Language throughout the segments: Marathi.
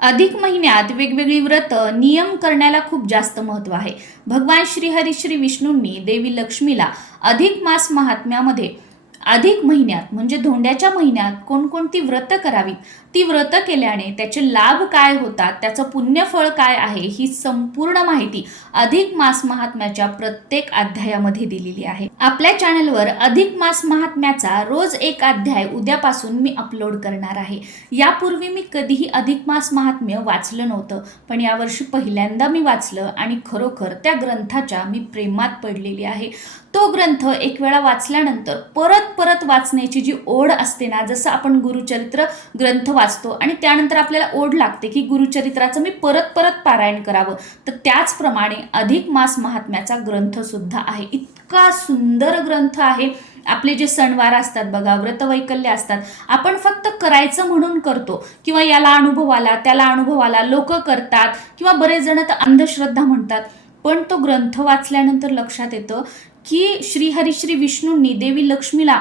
अधिक महिन्यात वेगवेगळी व्रत नियम करण्याला खूप जास्त महत्त्व आहे. भगवान श्रीहरी श्री विष्णूंनी देवी लक्ष्मीला अधिक मास महात्म्यामध्ये अधिक महिन्यात म्हणजे धोंड्याच्या महिन्यात कोणकोणती व्रत करावीत, ती व्रत केल्याने त्याचे लाभ काय होतात, त्याचं पुण्यफळ काय आहे, ही संपूर्ण माहिती अधिक मास महात्म्याच्या प्रत्येक अध्यायामध्ये दिलेली आहे. आपल्या चॅनलवर अधिक मास महात्म्याचा रोज एक अध्याय उद्यापासून मी अपलोड करणार आहे. यापूर्वी मी कधीही अधिक मास महात्म्य वाचलं नव्हतं, पण यावर्षी पहिल्यांदा मी वाचलं आणि खरोखर त्या ग्रंथाच्या मी प्रेमात पडलेली आहे. तो ग्रंथ एक वेळा वाचल्यानंतर परत परत वाचण्याची जी ओढ असते ना, जसं आपण गुरुचरित्र ग्रंथ वाचतो आणि त्यानंतर आपल्याला ओढ लागते की गुरुचरित्राचं मी परत परत पारायण करावं, तर त्याचप्रमाणे अधिक मास महात्म्याचा ग्रंथ सुद्धा आहे. इतका सुंदर ग्रंथ आहे. आपले जे सणवार असतात बघा, व्रतवैकल्य असतात, आपण फक्त करायचं म्हणून करतो किंवा याला अनुभव आला त्याला अनुभव आला, लोक करतात किंवा बरेच जण तर अंधश्रद्धा म्हणतात. पण तो ग्रंथ वाचल्यानंतर लक्षात येतं की श्रीहरी श्री विष्णूंनी देवी लक्ष्मीला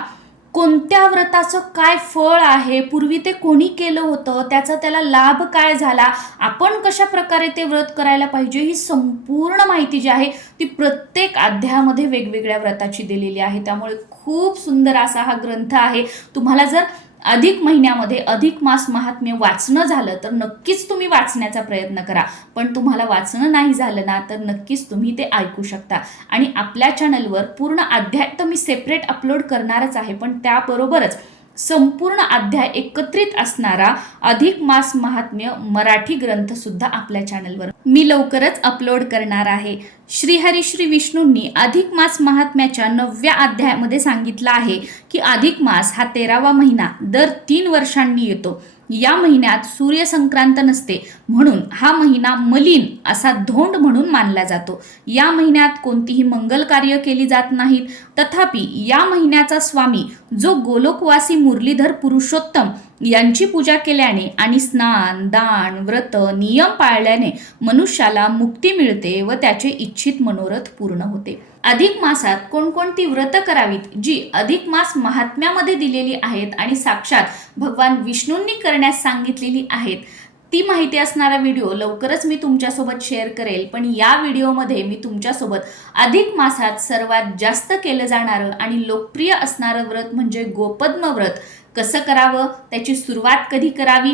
कोणत्या व्रताचं काय फळ आहे, पूर्वी ते कोणी केलं होतं, त्याचा त्याला लाभ काय झाला, आपण कशा प्रकारे ते व्रत करायला पाहिजे, ही संपूर्ण माहिती जी आहे ती प्रत्येक अध्यायामध्ये वेगवेगळ्या व्रताची दिलेली आहे. त्यामुळे खूप सुंदर असा हा ग्रंथ आहे. तुम्हाला जर अधिक महिन्यामध्ये अधिक मास महात्म्य वाचणं झालं तर नक्कीच तुम्ही वाचण्याचा प्रयत्न करा. पण तुम्हाला वाचणं नाही झालं ना, तर नक्कीच तुम्ही ते ऐकू शकता. आणि आपल्या चॅनलवर पूर्ण अध्याय तर मी सेपरेट अपलोड करणारच आहे, पण त्याबरोबरच संपूर्ण अध्याय एकत्रित असणारा अधिक मास महात्म्य मराठी ग्रंथ सुद्धा आपल्या चॅनलवर मी लवकरच अपलोड करणार आहे. श्रीहरी श्री विष्णूंनी अधिक मास महात्म्याच्या 9व्या अध्यायामध्ये सांगितलं आहे की अधिक मास हा 13वा महिना दर 3 वर्षांनी येतो. या महिन्यात सूर्य संक्रांत नसते, म्हणून हा महिना मलिन असा धोंड म्हणून मानला जातो. या महिन्यात कोणतीही मंगल कार्य केली जात नाहीत. तथापि या महिन्याचा स्वामी जो गोलोकवासी मुरलीधर पुरुषोत्तम यांची पूजा केल्याने आणि स्नान दान व्रत नियम पाळल्याने मनुष्याला मुक्ती मिळते व त्याचे इच्छित मनोरथ पूर्ण होते. अधिक मासात कोणकोणती व्रत करावीत जी अधिक मास महात्म्यामध्ये दिलेली आहेत आणि साक्षात भगवान विष्णूंनी करण्यास सांगितलेली आहेत, ती माहिती असणारा व्हिडिओ लवकरच मी तुमच्यासोबत शेअर करेल. पण या व्हिडिओमध्ये मी तुमच्यासोबत अधिक मासात सर्वात जास्त केलं जाणारं आणि लोकप्रिय असणारं व्रत म्हणजे गोपद्म व्रत कसं करावं, त्याची सुरुवात कधी करावी,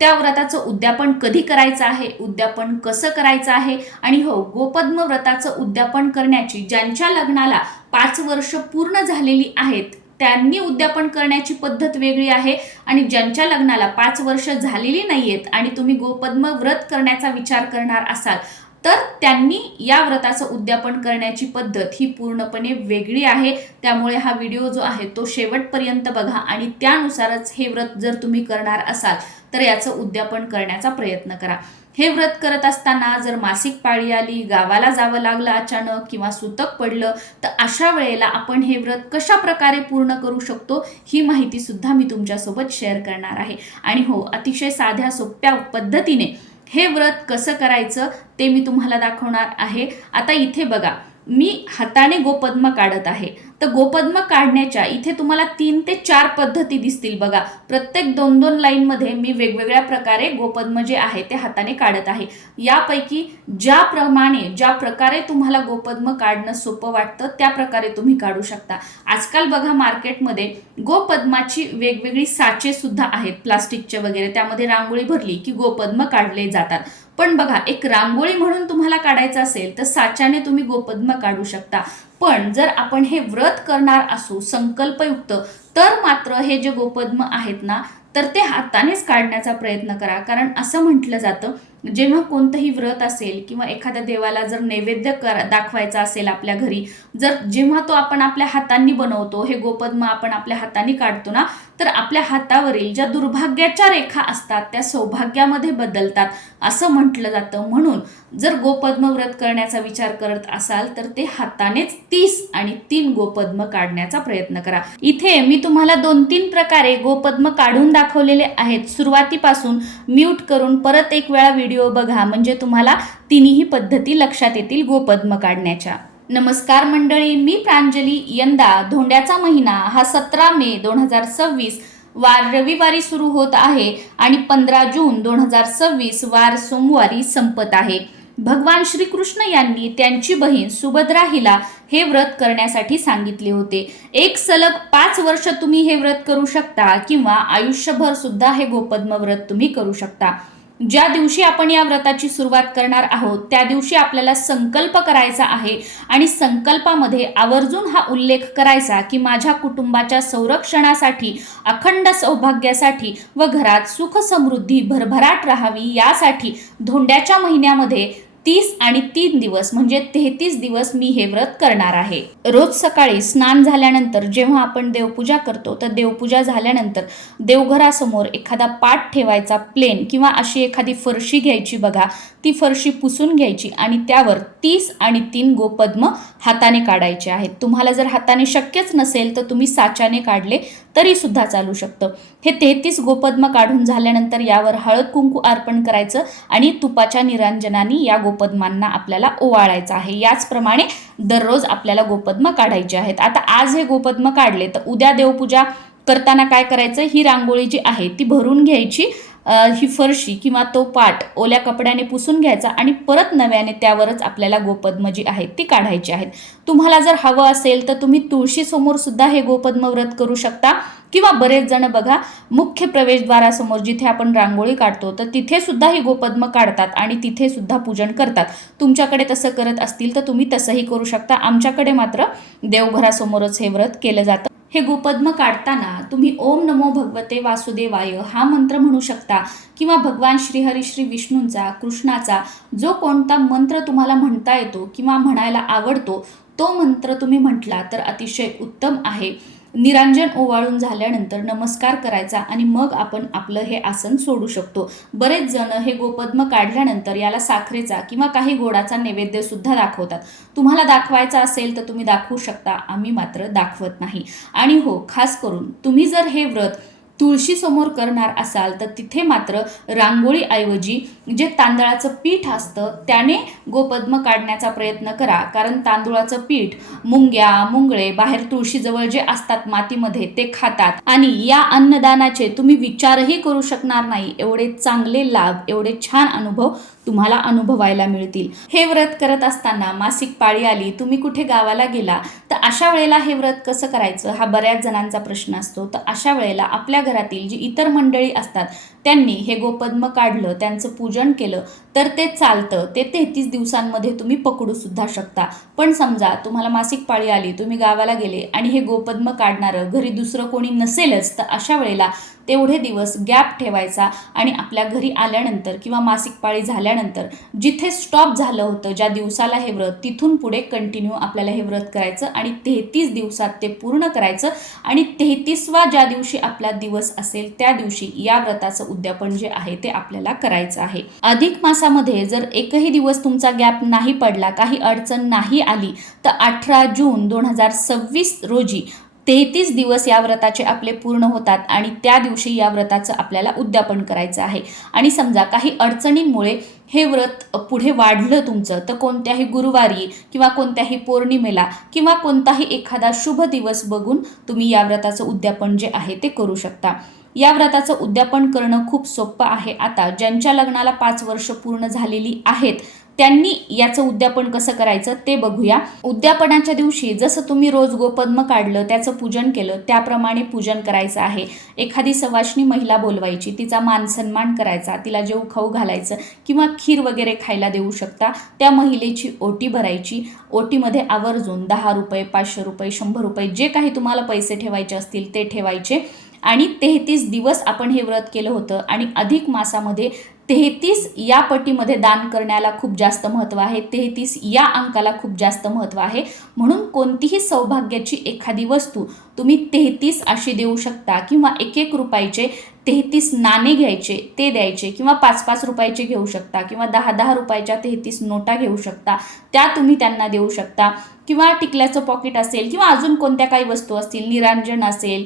त्या व्रताचं उद्यापन कधी करायचं आहे, उद्यापन कसं करायचं आहे, आणि हो, गोपद्म व्रताचं उद्यापन करण्याची ज्यांच्या लग्नाला 5 वर्ष पूर्ण झालेली आहेत त्यांनी उद्यापन करण्याची पद्धत वेगळी आहे, आणि ज्यांच्या लग्नाला 5 वर्ष झालेली नाहीयेत आणि तुम्ही गोपद्म व्रत करण्याचा विचार करणार असाल तर त्यांनी या व्रताचं उद्यापन करण्याची पद्धत ही पूर्णपणे वेगळी आहे. त्यामुळे हा व्हिडिओ जो आहे तो शेवटपर्यंत बघा आणि त्यानुसारच हे व्रत जर तुम्ही करणार असाल तर याचं उद्यापन करण्याचा प्रयत्न करा. हे व्रत करत असताना जर मासिक पाळी आली, गावाला जावं लागलं अचानक किंवा सुतक पडलं, तर अशा वेळेला आपण हे व्रत कशा प्रकारे पूर्ण करू शकतो ही माहिती सुद्धा मी तुमच्यासोबत शेअर करणार आहे. आणि हो, अतिशय साध्या सोप्या पद्धतीने हे व्रत कसं करायचं ते मी तुम्हाला दाखवणार आहे. आता इथे बघा, मी हाताने गोपद्म काढत आहे. तर गोपद्म काढण्याच्या इथे तुम्हाला 3 ते 4 पद्धती दिसतील बघा. प्रत्येक 2-2 लाईनमध्ये मी वेगवेगळ्या प्रकारे गोपद्म जे आहे ते हाताने काढत आहे. यापैकी ज्या प्रकारे तुम्हाला गोपद्म काढणं सोपं वाटतं त्या प्रकारे तुम्ही काढू शकता. आजकाल बघा मार्केटमध्ये गोपद्माची वेगवेगळी साचे सुद्धा आहेत प्लास्टिकचे वगैरे, त्यामध्ये रांगोळी भरली की गोपद्म काढले जातात. पण बघा, एक रांगोळी म्हणून तुम्हाला काढायचं असेल तर साच्याने तुम्ही गोपद्म काढू शकता. पण जर आपण हे व्रत करणार असू संकल्पयुक्त, तर मात्र हे जे गोपद्म आहेत ना, तर ते हातानेच काढण्याचा प्रयत्न करा. कारण असं म्हटलं जातं, जेव्हा कोणतंही व्रत असेल किंवा एखाद्या देवाला जर नैवेद्य दाखवायचा असेल आपल्या घरी, जेव्हा तो आपण आपल्या हातांनी बनवतो, हे गोपद्म आपण आपल्या हातांनी काढतो ना, तर आपल्या हातावरील ज्या दुर्भाग्याच्या रेखा असतात त्या सौभाग्यामध्ये बदलतात असं म्हटलं जातं. म्हणून जर गोपद्म व्रत करण्याचा विचार करत असाल तर ते हातानेच 30 आणि 3 गोपद्म काढण्याचा प्रयत्न करा. इथे मी तुम्हाला 2-3 प्रकारे गोपद्म काढून दाखवलेले आहेत. सुरुवातीपासून म्यूट करून परत एक वेळा व्हिडिओ बघा, म्हणजे तुम्हाला तिन्ही पद्धती लक्षात येतील गोपद्म काढण्याच्या. नमस्कार मंडळी, मी प्रांजली. यंदा धोंड्याचा महिना हा 17 मे 2026 वार रविवारी सुरू होत आहे आणि 15 जून 2026 वार सोमवारी संपत आहे. भगवान श्रीकृष्ण यांनी त्यांची बहीण सुभद्रा हिला हे व्रत करण्यासाठी सांगितले होते. एक सलग 5 वर्ष तुम्ही हे व्रत करू शकता किंवा आयुष्यभर सुद्धा हे गोपद्म व्रत तुम्ही करू शकता. ज्या दिवशी आपण या व्रताची सुरुवात करणार आहोत त्या दिवशी आपल्याला संकल्प करायचा आहे आणि संकल्पामध्ये आवर्जून हा उल्लेख करायचा की माझ्या कुटुंबाच्या संरक्षणासाठी, अखंड सौभाग्यासाठी व घरात सुख समृद्धी भरभराट राहावी यासाठी धोंड्याच्या महिन्यामध्ये 30 आणि 3 दिवस म्हणजे 33 दिवस मी हे व्रत करणार आहे. रोज सकाळी स्नान झाल्यानंतर जेव्हा आपण देवपूजा करतो तर देवपूजा झाल्यानंतर देवघरासमोर एखादा पाट ठेवायचा प्लेन किंवा अशी एखादी फरशी घ्यायची बघा. ती फरशी पुसून घ्यायची आणि त्यावर 30 आणि 3 गोपद्म हाताने काढायचे आहेत. तुम्हाला जर हाताने शक्यच नसेल तर तुम्ही साच्याने काढले तरी सुद्धा चालू शकतं. हे 33 गोपद्म काढून झाल्यानंतर यावर हळद कुंकू अर्पण करायचं आणि तुपाच्या निरांजनाने या गोपद्मांना आपल्याला ओवाळायचं आहे. याचप्रमाणे दररोज आपल्याला गोपद्म काढायचे आहेत. आता आज हे गोपद्म काढले तर उद्या देवपूजा करताना काय करायचं, ही रांगोळी जी आहे ती भरून घ्यायची. ही फरशी किंवा तो पाट ओल्या कपड्याने पुसून घ्यायचा आणि परत नव्याने त्यावरच आपल्याला गोपद्म जी आहेत ती काढायची आहेत. तुम्हाला जर हवं असेल तर तुम्ही तुळशीसमोर सुद्धा हे गोपद्म व्रत करू शकता किंवा बरेच जण बघा मुख्य प्रवेशद्वारासमोर जिथे आपण रांगोळी काढतो तर तिथे सुद्धा ही गोपद्म काढतात आणि तिथे सुद्धा पूजन करतात. तुमच्याकडे तसं करत असतील तर तुम्ही तसंही करू शकता. आमच्याकडे मात्र देवघरासमोरच हे व्रत केलं जातं. हे गोपद्म काढताना तुम्ही ओम नमो भगवते वासुदेवाय हा मंत्र म्हणू शकता किंवा भगवान श्रीहरी श्री विष्णूंचा, कृष्णाचा जो कोणता मंत्र तुम्हाला म्हणता येतो किंवा म्हणायला आवडतो तो मंत्र तुम्ही म्हटला तर अतिशय उत्तम आहे. निरांजन ओवाळून झाल्यानंतर नमस्कार करायचा आणि मग आपण आपलं हे आसन सोडू शकतो. बरेच जण हे गोपद्म काढल्यानंतर याला साखरेचा किंवा काही गोडाचा नैवेद्य सुद्धा दाखवतात. तुम्हाला दाखवायचा असेल तर तुम्ही दाखवू शकता, आम्ही मात्र दाखवत नाही. आणि हो, खास करून तुम्ही जर हे व्रत तुळशीसमोर करणार असाल तर तिथे मात्र रांगोळीऐवजी जे तांदळाचं पीठ असतं त्याने गोपद्म काढण्याचा प्रयत्न करा. कारण तांदूळाचं पीठ मुंग्या, मुंगळे बाहेर तुळशीजवळ जे असतात मातीमध्ये ते खातात आणि या अन्नदानाचे तुम्ही विचारही करू शकणार नाही. एवढे चांगले लाभ, एवढे छान अनुभव तुम्हाला अनुभवायला मिळतील. हे व्रत करत असताना मासिक पाळी आली, तुम्ही कुठे गावाला गेला तर अशा वेळेला हे व्रत कसं करायचं हा बऱ्याच जणांचा प्रश्न असतो. तर अशा वेळेला आपल्या घरातील जी इतर मंडळी असतात त्यांनी हे गोपद्म काढलं, त्यांचं पूजन केलं तर ते चालतं. ते 33 दिवसांमध्ये तुम्ही पकडू सुद्धा शकता. पण समजा तुम्हाला मासिक पाळी आली, तुम्ही गावाला गेले आणि हे गोपद्म काढणारं घरी दुसरं कोणी नसेलच तर अशा वेळेला तेवढे दिवस गॅप ठेवायचा आणि आपल्या घरी आल्यानंतर किंवा मासिक पाळी झाल्यानंतर जिथे स्टॉप झालं होतं ज्या दिवसाला हे व्रत तिथून पुढे कंटिन्यू आपल्याला हे व्रत करायचं आणि 33 दिवसात ते पूर्ण करायचं. आणि 33वा ज्या दिवशी आपला दिवस असेल त्या दिवशी या व्रताचं उद्यापन जे आहे ते आपल्याला करायचं आहे. अधिक मासामध्ये जर एकही दिवस तुमचा गॅप नाही पडला, काही अडचण नाही आली तर 18 जून 2026 रोजी 33 दिवस या व्रताचे आपले पूर्ण होतात आणि त्या दिवशी या व्रताचं आपल्याला उद्यापन करायचं आहे. आणि समजा काही अडचणींमुळे हे व्रत पुढे वाढलं तुमचं तर कोणत्याही गुरुवारी किंवा कोणत्याही पौर्णिमेला किंवा कोणताही एखादा शुभ दिवस बघून तुम्ही या व्रताचं उद्यापन जे आहे ते करू शकता. या व्रताचं उद्यापन करणं खूप सोपं आहे. आता ज्यांच्या लग्नाला 5 वर्ष पूर्ण झालेली आहेत त्यांनी याचं उद्यापन कसं करायचं ते बघूया. उद्यापनाच्या दिवशी जसं तुम्ही रोज गोपद्म काढलं, त्याचं पूजन केलं त्याप्रमाणे पूजन करायचं आहे. एखादी सवाष्णी महिला बोलवायची, तिचा मान सन्मान करायचा, तिला जेवू खाऊ घालायचं किंवा खीर वगैरे खायला देऊ शकता. त्या महिलेची ओटी भरायची. ओटीमध्ये आवर्जून 10 रुपये, 500 रुपये, 100 रुपये जे काही तुम्हाला पैसे ठेवायचे असतील ते ठेवायचे. आणि 33 दिवस आपण हे व्रत केलं होतं आणि अधिक मासामध्ये 33 या पटीमध्ये दान करण्याला खूप जास्त महत्त्व आहे. 33 या अंकाला खूप जास्त महत्त्व आहे. म्हणून कोणतीही सौभाग्याची एखादी वस्तू तुम्ही 33 अशी देऊ शकता किंवा 1-1 रुपयाचे 33 नाणे घ्यायचे ते द्यायचे किंवा 5-5 रुपयाचे घेऊ शकता किंवा 10-10 रुपयाच्या 33 नोटा घेऊ शकता, त्या तुम्ही त्यांना देऊ शकता. किंवा टिकल्याचं पॉकेट असेल किंवा अजून कोणत्या काही वस्तू असतील, निरांजन असेल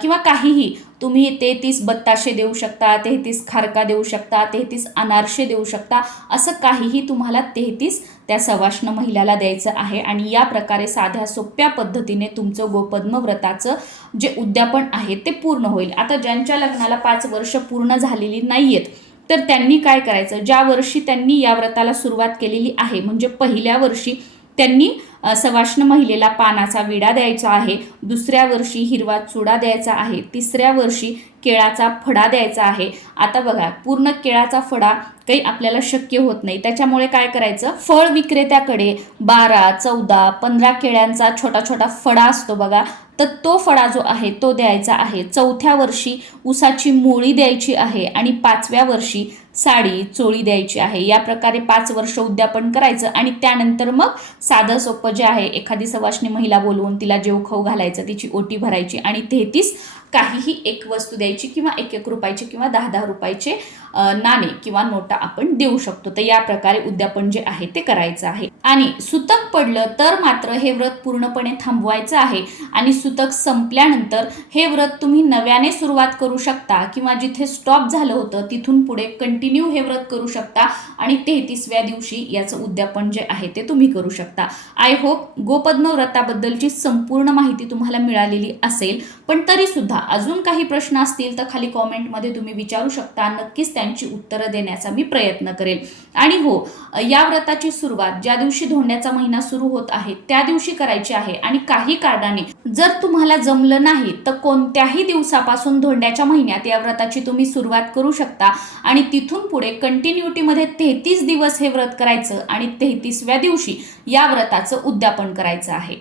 किंवा काहीही तुम्ही 33 बत्ताशे देऊ शकता, 33 खारका देऊ शकता, 33 अनारसे देऊ शकता. असं काहीही तुम्हाला 33 त्या सवाष्ण महिलाला द्यायचं आहे आणि या प्रकारे साध्या सोप्या पद्धतीने तुमचं गोपद्म व्रताचं जे उद्यापन आहे ते पूर्ण होईल. आता ज्यांच्या लग्नाला 5 वर्ष पूर्ण झालेली नाहीयेत तर त्यांनी काय करायचं, ज्या वर्षी त्यांनी या व्रताला सुरुवात केलेली आहे म्हणजे पहिल्या वर्षी त्यांनी सवाष्ण महिलेला पानाचा विडा द्यायचा आहे, दुसऱ्या वर्षी हिरवा चुडा द्यायचा आहे, तिसऱ्या वर्षी केळाचा फडा द्यायचा आहे. आता बघा, पूर्ण केळाचा फडा काही आपल्याला शक्य होत नाही, त्याच्यामुळे काय करायचं, फळ विक्रेत्याकडे 12, 14, 15 केळ्यांचा छोटा छोटा फडा असतो बघा, तर तो फडा जो आहे तो द्यायचा आहे. चौथ्या वर्षी उसाची मोळी द्यायची आहे आणि 5व्या वर्षी साडी चोळी द्यायची आहे. या प्रकारे 5 वर्ष उद्यापन करायचं आणि त्यानंतर मग साधं सोपं जे आहे, एखादी सवाष्णी महिला बोलवून तिला जेव खाऊ घालायचं, तिची ओटी भरायची आणि 33 काहीही एक वस्तू द्यायची किंवा 1-1 रुपयाचे किंवा 10-10 रुपयाचे नाणे किंवा नोटा आपण देऊ शकतो. तर या प्रकारे उद्यापन जे आहे ते करायचं आहे. आणि सुतक पडलं तर मात्र हे व्रत पूर्णपणे थांबवायचं आहे आणि सुतक संपल्यानंतर हे व्रत तुम्ही नव्याने सुरुवात करू शकता किंवा जिथे स्टॉप झालं होतं तिथून पुढे कंटिन्यू हे व्रत करू शकता आणि 33व्या दिवशी याचं उद्यापन जे आहे ते तुम्ही करू शकता. आय होप गोपद्म व्रताबद्दलची संपूर्ण माहिती तुम्हाला मिळालेली असेल, पण तरी सुद्धा अजून काही प्रश्न असतील तर खाली कॉमेंटमध्ये तुम्ही विचारू शकता. नक्कीच त्यांची उत्तरं देण्याचा मी प्रयत्न करेल. आणि हो, या व्रताची सुरुवात ज्या दिवशी धोंड्याचा महिना सुरू होत आहे त्या दिवशी करायची आहे आणि काही कारणाने जर तुम्हाला जमलं नाही तर कोणत्याही दिवसापासून धोंड्याच्या महिन्यात या व्रताची तुम्ही सुरुवात करू शकता आणि तिथून पुढे कंटिन्युटीमध्ये 33 दिवस हे व्रत करायचं आणि 33व्या दिवशी या व्रताचं उद्यापन करायचं आहे.